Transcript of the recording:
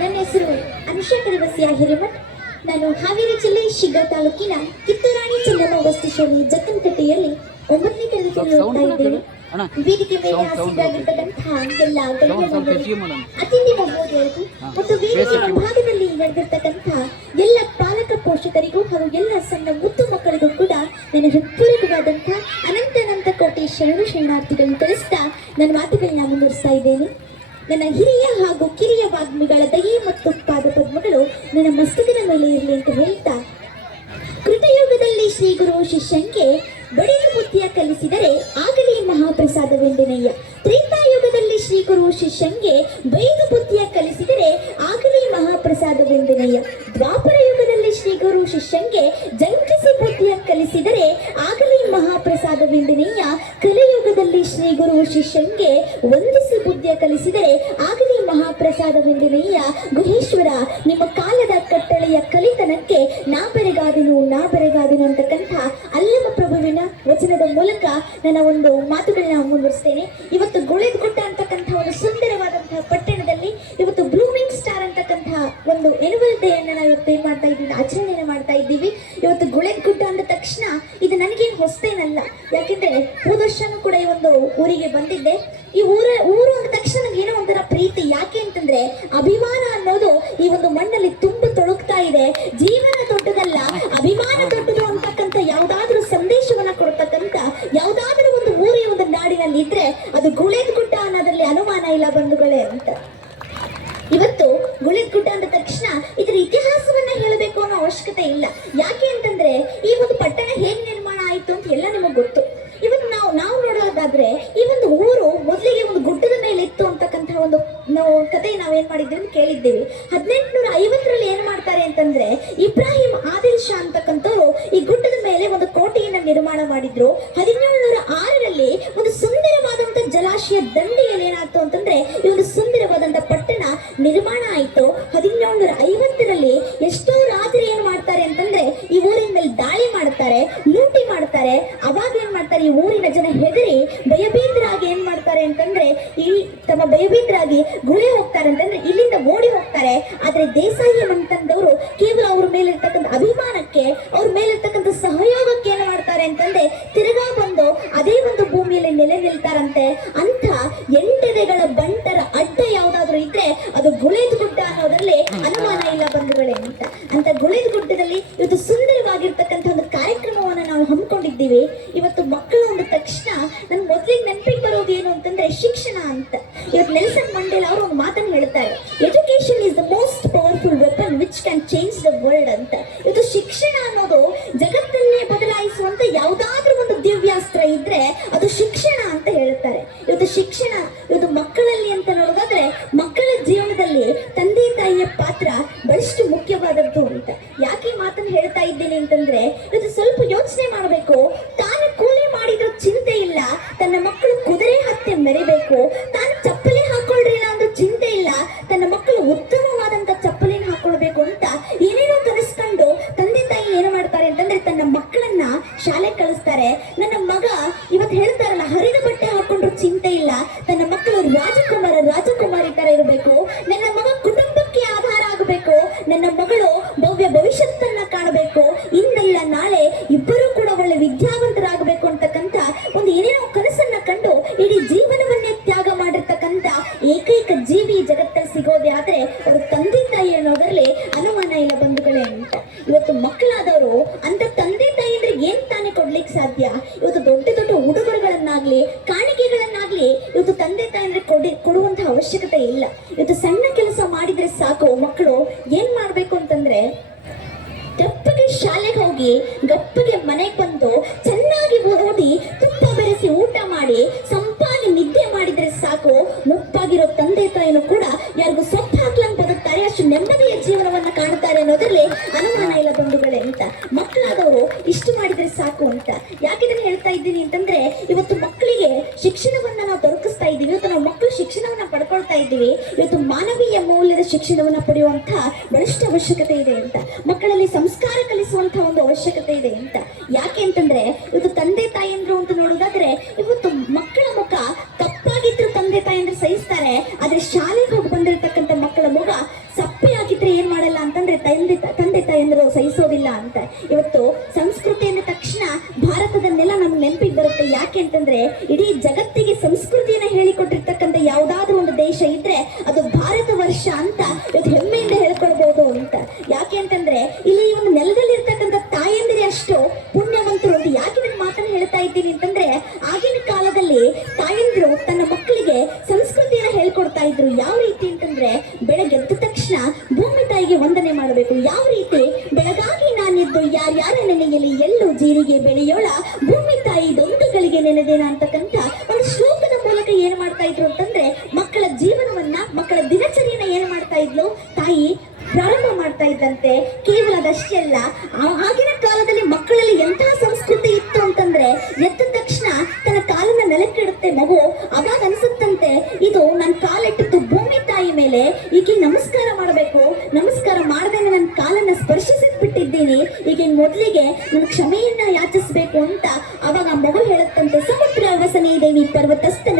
ನನ್ನ ಹೆಸರು ಅನುಷಾ ಕರಿಬಸಿಯ ಹಿರೇಮಠ್. ನಾನು ಹಾವೇರಿ ಜಿಲ್ಲೆ ಶಿಗ್ಗಾ ತಾಲೂಕಿನ ಕಿತ್ತೂರಾಣಿ ಚೆನ್ನಮ್ಮ ವಸತಿ ಶಾಲೆ ಜಕ್ಕನಕಟ್ಟೆಯಲ್ಲಿ 9ನೇ ತರಗತಿಯಲ್ಲಿ ಓದ್ತಾ ಇದ್ದೇನೆ. ವೇದಿಕೆ ಮೇಲೆ ಆಸೀನರಾಗಿರ್ತಕ್ಕಂತಹ ಎಲ್ಲ ಅತಿಥಿ ಮಹೋದಯರಿಗೂ ಮತ್ತು ವೇದಿಕೆ ವಿಭಾಗದಲ್ಲಿ ನಡೆದಿರ್ತಕ್ಕಂತಹ ಎಲ್ಲ ಪಾಲಕ ಪೋಷಕರಿಗೂ ಹಾಗೂ ಎಲ್ಲ ಸಣ್ಣ ಮುದ್ದು ಮಕ್ಕಳಿಗೂ ಕೂಡ ನನ್ನ ಹೃತ್ಪೂರ್ವಕವಾದಂತಹ ಅನಂತ ಕೋಟಿ ಶರಣಾರ್ಥಿಗಳನ್ನು ತಿಳಿಸ್ತಾ ನನ್ನ ಮಾತುಗಳನ್ನ ಮುಂದುವರಿಸ್ತಾ ಇದ್ದೇನೆ. ನನ್ನ ಹಿರಿಯ ಹಾಗೂ ಕಿರಿಯ ವಾಗ್ಮಿಗಳ ದಯೆ ಮತ್ತು ಪಾದಪದ್ಮಗಳು ನನ್ನ ಮಸ್ತಕದ ಮೇಲೆ ಇರಲಿ ಅಂತ ಹೇಳ್ತಾ, ಕೃತಯುಗದಲ್ಲಿ ಶ್ರೀ ಗುರು ಶಿಷ್ಯಂಗೆ ಬಡಿದು ಬುದ್ಧಿಯ ಕಲಿಸಿದರೆ ಆಗಲಿ ಮಹಾಪ್ರಸಾದವೆಂದೆನಯ್ಯ. ತ್ರೇತಾಯುಗದಲ್ಲಿ ಶ್ರೀ ಗುರು ಶಿಷ್ಯಂಗೆ ಬೈದು ಬುದ್ಧಿಯ ಕಲಿಸಿದರೆ ಆಗಲಿ ಮಹಾಪ್ರಸಾದವೆಂದೆನಯ್ಯ. ದ್ವಾಪರ ಯುಗದಲ್ಲಿ ಶ್ರೀ ಗುರು ಶಿಷ್ಯಂಗೆ ಜಂಕಿಸಿ ಬುದ್ಧಿಯ ಕಲಿಸಿದರೆ ಆಗಲಿ ಮಹಾಪ್ರಸಾದವೆಂದೆನಯ್ಯ. ಕಲಿಯುಗದಲ್ಲಿ ಶ್ರೀ ಗುರು ಶಿಷ್ಯಂಗೆ ವಂದಿಸಿ ಬುದ್ಧಿಯ ಕಲಿಸಿದರೆ ಆಗಲಿ ಮಹಾಪ್ರಸಾದವೆಂದೆನಯ್ಯ. ಗುಹೇಶ್ವರ, ನಿಮ್ಮ ಕಾಲದ ಕಟ್ಟಳೆಯ ಕಲಿತನಕ್ಕೆ ನಾ ಬೆರೆಗಾದೆನು ಅಂತಕ್ಕಂಥ ಅಲ್ಲಮ ಪ್ರಭುವಿನ ವಚನದ ಮೂಲಕ ನನ್ನ ಒಂದು ಮಾತುಗಳನ್ನ ಮುಂದುವರಿಸ್ತೇನೆ. ಇವತ್ತು ಗುಳೆದ್ಗುಡ್ಡ ಅಂತಕ್ಕಂಥ ಒಂದು ಸುಂದರವಾದಂತಹ ಪಟ್ಟಣದಲ್ಲಿ ಇವತ್ತು ಬ್ಲೂಮಿಂಗ್ ಸ್ಟಾರ್ ಅಂತಕ್ಕಂತಹ ಒಂದು ಎನ್ಯುವಲ್ ಡೇ ಅನ್ನ ನಾವು ಇವತ್ತು ಏನ್ ಮಾಡ್ತಾ ಇದ್ದೀವಿ, ಆಚರಣೆಯನ್ನು ಮಾಡ್ತಾ ಇದ್ದೀವಿ. ಇವತ್ತು ಗುಳೆದ್ಗುಡ್ಡ ಅಂದ ತಕ್ಷಣ ಇದು ನನಗೇನು ಹೊಸತೇನಲ್ಲ. ಯಾಕೆಂದ್ರೆ ಹೋದ ವರ್ಷನೂ ಕೂಡ ಈ ಒಂದು ಊರಿಗೆ ಬಂದಿದ್ದೆ. ಈ ಊರು ಅಂದ ತಕ್ಷಣ ನನಗೆ ಏನೋ ಒಂಥರ ಪ್ರೀತಿ. ಯಾಕೆ ಅಂತಂದ್ರೆ ಅಭಿಮಾನ ಅನ್ನೋದು ಈ ಒಂದು ಮಣ್ಣಲ್ಲಿ ತುಂಬಿ ತೊಳಗ್ತಾ ಇದೆ. ಜೀವನ ದೊಡ್ಡದಲ್ಲ, ಅಭಿಮಾನ ದೊಡ್ಡದು ಅಂತಕ್ಕಂಥ ಯಾವುದಾದ್ರೂ ಸಂದೇಶವನ್ನ ಕೊಡ್ತಕ್ಕಂಥ ಯಾವುದಾದ್ರೂ ಒಂದು ಊರಿ ಒಂದು ನಾಡಿನಲ್ಲಿ ಇದ್ರೆ ಅದು ಗುಳೆದ್ಗುಡ್ಡ ಅನ್ನೋದ್ರಲ್ಲಿ ಅನುಮಾನ ಇಲ್ಲ ಬಂಧುಗಳೇ ಅಂತ. ಇವತ್ತು ಗುಳೆದ್ಗುಡ್ಡ ಅಂದ ತಕ್ಷಣ ಇದರ ಇತಿಹಾಸವನ್ನ ಹೇಳಬೇಕು ಅನ್ನೋ ಅವಶ್ಯಕತೆ ಇಲ್ಲ. ಯಾಕೆ ಅಂತಂದ್ರೆ ಈ ಒಂದು ಪಟ್ಟಣ ಹೇಗೆ ನಿರ್ಮಾಣ ಆಯಿತು ಅಂತ ಎಲ್ಲ ನಿಮಗೆ ಗೊತ್ತು. ಇವತ್ತು ನಾವು ನೋಡೋದಾದ್ರೆ ಈ ಒಂದು ಊರು ಮೊದಲಿಗೆ ಒಂದು ಗುಡ್ಡದ ಮೇಲೆ ಇತ್ತು ಅಂತಕ್ಕಂಥ ಒಂದು ಕತೆ ನಾವೇನ್ ಮಾಡಿದ್ವಿ ಅಂತ ಕೇಳಿದ್ದೀವಿ. 1850ರಲ್ಲಿ ಏನ್ ಮಾಡ್ತಾರೆ ಅಂತಂದ್ರೆ ಇಬ್ರಾಹಿಂ ಆದಿಲ್ ಶಾ ಅಂತಕ್ಕಂಥವ್ರು ಈ ಗುಡ್ಡದ ಮೇಲೆ ಒಂದು ಕೋಟೆಯನ್ನ ನಿರ್ಮಾಣ ಮಾಡಿದ್ರು. 1706ರಲ್ಲಿ ಒಂದು ಸುಂದರವಾದಂತ ಜಲಾಶಯ ದಂಡೆಯಲ್ಲಿ ಏನಾಯ್ತು ಅಂತಂದ್ರೆ ಈ ಒಂದು ಸುಂದರವಾದಂತ ಪಟ್ಟಣ ನಿರ್ಮಾಣ ಆಯಿತು. 1750ರಲ್ಲಿ ಎಷ್ಟೋ ರಾಜರು ಏನ್ ಮಾಡ್ತಾರೆ ಅಂತಂದ್ರೆ ಈ ಊರಿನ ಮೇಲೆ ದಾಳಿ ಮಾಡ್ತಾರೆ, ಲೂಟಿ ಮಾಡ್ತಾರೆ. ಅವಾಗ ಏನ್ ಮಾಡ್ತಾರೆ, ಈ ಊರಿನ ಜನ ಹೆದರಿ ಭಯಭೀತರಾಗಿ ಏನ್ ಮಾಡ್ತಾರೆ ಅಂತಂದ್ರೆ ಈ ತಮ್ಮ ಭಯಭೀತರಾಗಿ ಗುಳೆ ಹೋಗ್ತಾರೆ ಅಂತಂದ್ರೆ ಇಲ್ಲಿಂದ ಓಡಿ ಹೋಗ್ತಾರೆ. ಆದ್ರೆ ದೇಸಾಯಿ ಅಂತಂದವರು ಕೇವಲ ಅವ್ರ ಮೇಲೆ ಇರ್ತಕ್ಕಂಥ ಅಭಿಮಾನಕ್ಕೆ, ಅವ್ರ ಮೇಲೆ ಇರ್ತಕ್ಕಂಥ ಸಹಯೋಗಕ್ಕೆ ಏನ್ ಮಾಡ್ತಾರೆ ಅಂತಂದ್ರೆ ತಿರುಗಾ ಬಂದು ಅದೇ ಒಂದು ಭೂಮಿಯಲ್ಲಿ ನೆಲೆ ನಿಲ್ತಾರಂತೆ. ಅಂತ ಎಂಟೆದೆಗಳ ಬಂಟರ ಅಡ್ಡ ಯಾವ್ದಾದ್ರು ಇದ್ರೆ ಅದು ಗುಳೆದ್ಗುಡ್ಡ ಅನ್ನೋದ್ರಲ್ಲಿ ಅನುಮಾನ ಇಲ್ಲ ಬಂಧುಗಳೇ ಅಂತ. ಅಂತ ಗುಳೆದ್ಗುಡ್ಡದಲ್ಲಿ ಇವತ್ತು ಸುಂದರವಾಗಿರ್ತಕ್ಕಂಥ ಒಂದು ಕಾರ್ಯಕ್ರಮವನ್ನ ನಾವು ಹಮ್ಮಿಕೊಂಡಿದ್ದೀವಿ. ಇವತ್ತು ಮಕ್ಕಳು ಅಂದ ತಕ್ಷಣ ನನ್ ಮೊದಲಿಗೆ ನೆನಪಿಗೆ ಬರೋದು ಏನು ಅಂತಂದ್ರೆ ಶಿಕ್ಷಣ ಅಂತ. ಇವತ್ತು ನೆಲ್ಸನ್ ಮಂಡೇಲಾ ಅವರು ಒಂದು ಮಾತನ್ನು ಹೇಳ್ತಾರೆ, education is the most powerful weapon which can change the world ಅಂತ. ಇವತ್ತು ಶಿಕ್ಷಣ ಅನ್ನೋದು ಜಗತ್ತನ್ನೇ ಬದಲಾಯಿಸುವಂತ ಯಾವುದಾದ್ರೂ ಒಂದು ದಿವ್ಯಾಸ್ತ್ರ ಇದ್ರೆ ಅದು ಶಿಕ್ಷಣ ಅಂತ ಹೇಳ್ತಾರೆ. ಇವತ್ತು ಶಿಕ್ಷಣ ಇವತ್ತು ಮಕ್ಕಳಲ್ಲಿ ಅಂತ ನೋಡೋದಾದ್ರೆ ಮಕ್ಕಳ ಜೀವನದಲ್ಲಿ ತಂದೆ ತಾಯಿಯ ಪಾತ್ರ ಬಹಳಷ್ಟು ಮುಖ್ಯವಾದದ್ದು ಅಂತ. ಯಾಕೆ ಮಾತನ್ನು ಹೇಳ್ತಾ ಇದ್ದೇನೆ ಅಂತಂದ್ರೆ ಇವತ್ತು ಸ್ವಲ್ಪ ಯೋಚನೆ ಮಾಡಬೇಕು. ತಾನು ಕೂಲಿ ಮಾಡಿದ್ರು ಚಿಂತೆ ಇಲ್ಲ, ತನ್ನ ಮಕ್ಕಳು ಕುದುರೆ ಹತ್ಯೆ ಮೆರಿಬೇಕು. ತಾನು ಚಪ್ಪಲಿ ಹಾಕೊಳ್ರಿಲ್ಲ ಅಂದ್ರೂ ಚಿಂತೆ ಇಲ್ಲ, ತನ್ನ ಮಕ್ಕಳು ಉತ್ತಮವಾದಂತ ಚಪ್ಪಲಿನ ಹಾಕೊಳ್ಬೇಕು ಅಂತ ಏನೇನೋ ಕನಸ್ಕೊಂಡು ತಂದೆ ತಾಯಿ ಏನು ಮಾಡ್ತಾರೆ ಅಂತಂದ್ರೆ ತನ್ನ ಮಕ್ಕಳನ್ನ ಶಾಲೆ ಕಳಿಸ್ತಾರೆ. ನನ್ನ ಮಗ ಇವತ್ತು ಹೇಳ್ತಾರಲ್ಲ, ಹರಿದ ಬಟ್ಟೆ ಹಾಕೊಂಡ್ರು ಚಿಂತೆ ಇಲ್ಲ, ತನ್ನ ಮಕ್ಕಳು ರಾಜಕುಮಾರಿ ತರ ಇರಬೇಕು, ನನ್ನ ಮಗ ಕುಟುಂಬಕ್ಕೆ ಆಧಾರ ಆಗಬೇಕು, ನನ್ನ ಮಗಳು ಭವ್ಯ ಭವಿಷ್ಯತ್ತನ್ನ ಕಾಣಬೇಕು, ಇಂದಲ್ಲ ನಾಳೆ ಇಬ್ಬರೂ ಕೂಡ ಒಳ್ಳೆ ವಿದ್ಯಾವಂತರಾಗಬೇಕು ಅಂತಕ್ಕಂಥ ಒಂದು ಏನೇನೋ ಕನಸನ್ನ ಕಂಡು ಇಡೀ ಜೀವನವನ್ನೇ ತ್ಯಾಗ ಮಾಡಿರ್ತಕ್ಕಂಥ ಏಕೈಕ ಜೀವಿ ಜಗತ್ತಲ್ಲಿ ಸಿಗೋದೇ ಆದ್ರೆ ಅವರು ತಂದೆ ತಾಯಿ ಅನ್ನೋದ್ರಲ್ಲಿ ಅನುಮಾನ ಇಲ್ಲ ಬಂಧುಗಳೇ ಅಂತ. ಇವತ್ತು ಮಕ್ಕಳಾದವರು ಅಂತ ತಂದೆ ತಾಯಿ ಅಂದ್ರೆ ಏನ್ ತಾನೇ ಕೊಡ್ಲಿಕ್ಕೆ ಸಾಧ್ಯ? ಇವತ್ತು ದೊಡ್ಡ ದೊಡ್ಡ ಉಡುಗೊರೆಗಳನ್ನಾಗ್ಲಿ ಕಾಣಿಕೆಗಳನ್ನಾಗ್ಲಿ ಇವತ್ತು ತಂದೆ ತಾಯಿ ಅಂದ್ರೆ ಕೊಡುವಂತಹ ಅವಶ್ಯಕತೆ ಇಲ್ಲ. ಇವತ್ತು ಸಣ್ಣ ಕೆಲಸ ಮಾಡಿದ್ರೆ ಸಾಕು. ಮಕ್ಕಳು ಏನ್ ಮಾಡ್ಬೇಕು ಅಂತಂದ್ರೆ ಗಪ್ಪಗೆ ಶಾಲೆಗೆ ಹೋಗಿ ಗಪ್ಪಗೆ ಮನೆಗೆ ಬಂದು ಚೆನ್ನಾಗಿ ಓದಿ ತುಪ್ಪ ಬೆರೆಸಿ ಊಟ ಮಾಡಿ ಸಂಪಾಗಿ ನಿದ್ದೆ ಮಾಡಿದ್ರೆ ಸಾಕು. ಮುಪ್ಪಾಗಿರೋ ತಂದೆ ತಾಯಿನೂ ಕೂಡ ಯಾರಿಗೂ ಸೊಪ್ಪು ಹಾಕ್ಲಂಗ್ ಬದುಕ್ತಾರೆ, ಅಷ್ಟು ನೆಮ್ಮದಿಯ ಜೀವನವನ್ನ ಕಾಣ್ತಾರೆ ಅನ್ನೋದ್ರಲ್ಲಿ ಅನುಮಾನ ಇಲ್ಲ ಬಂಧುಗಳೇ ಅಂತ. ಮಕ್ಕಳಾದವರು ಇಷ್ಟು ಮಾಡಿದ್ರೆ ಸಾಕು ಅಂತ. ಯಾಕಿದನ್ನ ಹೇಳ್ತಾ ಇದ್ದೀನಿ ಅಂತಂದ್ರೆ ಇವತ್ತು ಮಕ್ಕಳಿಗೆ ಶಿಕ್ಷಣವನ್ನ ನಾವು ದೊರಕಿಸ್ತಾ ಇದ್ದೀವಿ. ಇವತ್ತು ನಾವು ಮಕ್ಕಳು ಶಿಕ್ಷಣವನ್ನ ಪಡ್ಕೊಳ್ತಾ ಇದ್ದೀವಿ. ಇವತ್ತು ಮಾನವೀಯ ಮೌಲ್ಯದ ಶಿಕ್ಷಣವನ್ನ ಪಡೆಯುವಂತ ಬಹಳಷ್ಟು ಅವಶ್ಯಕತೆ ಇದೆ ಅಂತ. ಮಕ್ಕಳಲ್ಲಿ ಸಂಸ್ಕಾರ ಕಲಿಸುವಂತಹ ಒಂದು ಅವಶ್ಯಕತೆ ಇದೆ ಅಂತ. ಯಾಕೆ ಅಂತಂದ್ರೆ ಇವತ್ತು ತಂದೆ ತಾಯಿಯಂದ್ರು ಅಂತ ನೋಡೋದಾದ್ರೆ ಇವತ್ತು ಮಕ್ಕಳ ಮುಖ ತಪ್ಪಾಗಿದ್ರು ತಂದೆ ತಾಯಿ ಅಂದ್ರೆ ಸಹಿಸ್ತಾರೆ. ಆದ್ರೆ ಶಾಲೆಗೆ ಹೋಗಿ ಬಂದಿರತಕ್ಕಂಥ ಮಕ್ಕಳ ಮುಖ ಇವತ್ತು ಸಂಸ್ಕೃತಿ ಅಂದ ತಕ್ಷಣ ಭಾರತದ ನೆಲ ನಮ್ಗೆ ನೆನಪಿಗೆ ಬರುತ್ತೆ. ಯಾಕೆ ಅಂತಂದ್ರೆ ಇಡೀ ಜಗತ್ತಿಗೆ ಸಂಸ್ಕೃತಿಯನ್ನ ಹೇಳಿಕೊಟ್ಟಿರ್ತಕ್ಕಂಥ ಯಾವುದಾದ್ರೂ ಒಂದು ದೇಶ ಇದ್ರೆ ಅದು ಭಾರತ ವರ್ಷ ಅಂತ ಇವತ್ತು ಹೆಮ್ಮೆಯಿಂದ ಹೇಳ್ಕೊಳ್ಬಹುದು ಅಂತ. ಯಾಕೆ ಅಂತಂದ್ರೆ ಇಲ್ಲಿ ಒಂದು ನೆಲದಲ್ಲಿ ಇರ್ತಕ್ಕಂಥ ತಾಯಂದಿರೇ ಅಷ್ಟು ಪುಣ್ಯವಂತರು ಅಂತ. ಯಾಕೆ ನನ್ನ ಮಾತನ್ನು ಹೇಳ್ತಾ ಇದ್ದೀನಿ ಅಂತಂದ್ರೆ ಆಗಿನ ಕಾಲದಲ್ಲಿ ತಾಯಂದಿರು ತನ್ನ ಮಕ್ಕಳಿಗೆ ಸಂಸ್ಕೃತಿಯನ್ನ ಹೇಳ್ಕೊಡ್ತಾ ಇದ್ರು. ಯಾವ ರೀತಿ ಅಂತಂದ್ರೆ ಬೆಳಗ್ಗೆ ಎದ್ದ ತಕ್ಷಣ ಭೂಮಿ ತಾಯಿಗೆ ವಂದನೆ ಮಾಡಬೇಕು. ಯಾವ ರೀತಿ ಬೆಳಗಾಗಿ ನಾನಿದ್ದು ಯಾರ್ಯಾರ ನೆನೆಯಲಿ ಎಳ್ಳು ಜೀರಿಗೆ ಬೆಳೆಯೋಳ ಭೂಮಿ ತಾಯಿ ದೊಂದುಗಳಿಗೆ ನೆನೆದೇನ ಅಂತಕ್ಕಂಥ ಒಂದು ಶ್ಲೋಕದ ಮೂಲಕ ಏನ್ ಮಾಡ್ತಾ ಇದ್ರು ಅಂತಂದ್ರೆ ಮಕ್ಕಳ ಜೀವನವನ್ನ ಮಕ್ಕಳ ದಿನಚರಿಯನ್ನ ಏನ್ ಮಾಡ್ತಾ ಇದ್ಲು ತಾಯಿ ಪ್ರಾರಂಭ ಮಾಡ್ತಾ ಇದ್ದಂತೆ. ಕೇವಲ ಅದಷ್ಟೇ ಅಲ್ಲ, ಆಗಿನ ಕಾಲದಲ್ಲಿ ಮಕ್ಕಳಲ್ಲಿ ಎಂತಹ ಸಂಸ್ಕೃತಿ ಇತ್ತು ಅಂತಂದ್ರೆ ಎದ್ದ ತಕ್ಷಣ ತನ್ನ ಕಾಲನ್ನ ನೆಲಕ್ಕಿಡುತ್ತೆ ಮಗು. ಅವಾಗ ಅನ್ಸುತ್ತಂತೆ ಇದು ನನ್ನ ಕಾಲಿಟ್ಟಿದ್ದು ಭೂಮಿ ತಾಯಿ ಮೇಲೆ, ಈಗ ನಮಸ್ಕಾರ ಮಾಡಬೇಕು, ನಮಸ್ಕಾರ ಮಾಡದೇನೆ ನನ್ನ ಕಾಲನ್ನ ಸ್ಪರ್ಶಿಸಿದ್ ಬಿಟ್ಟಿದ್ದೀನಿ, ಈಗ ಮೊದಲಿಗೆ ನನ್ನ ಕ್ಷಮೆಯನ್ನ ಯಾಚಿಸ್ಬೇಕು ಅಂತ. ಅವಾಗ ಆ ಮಗು ಹೇಳುತ್ತಂತೆ, ಸಮುದ್ರ ವಸನೇ ದೇವಿ ಪರ್ವತಸ್ಥ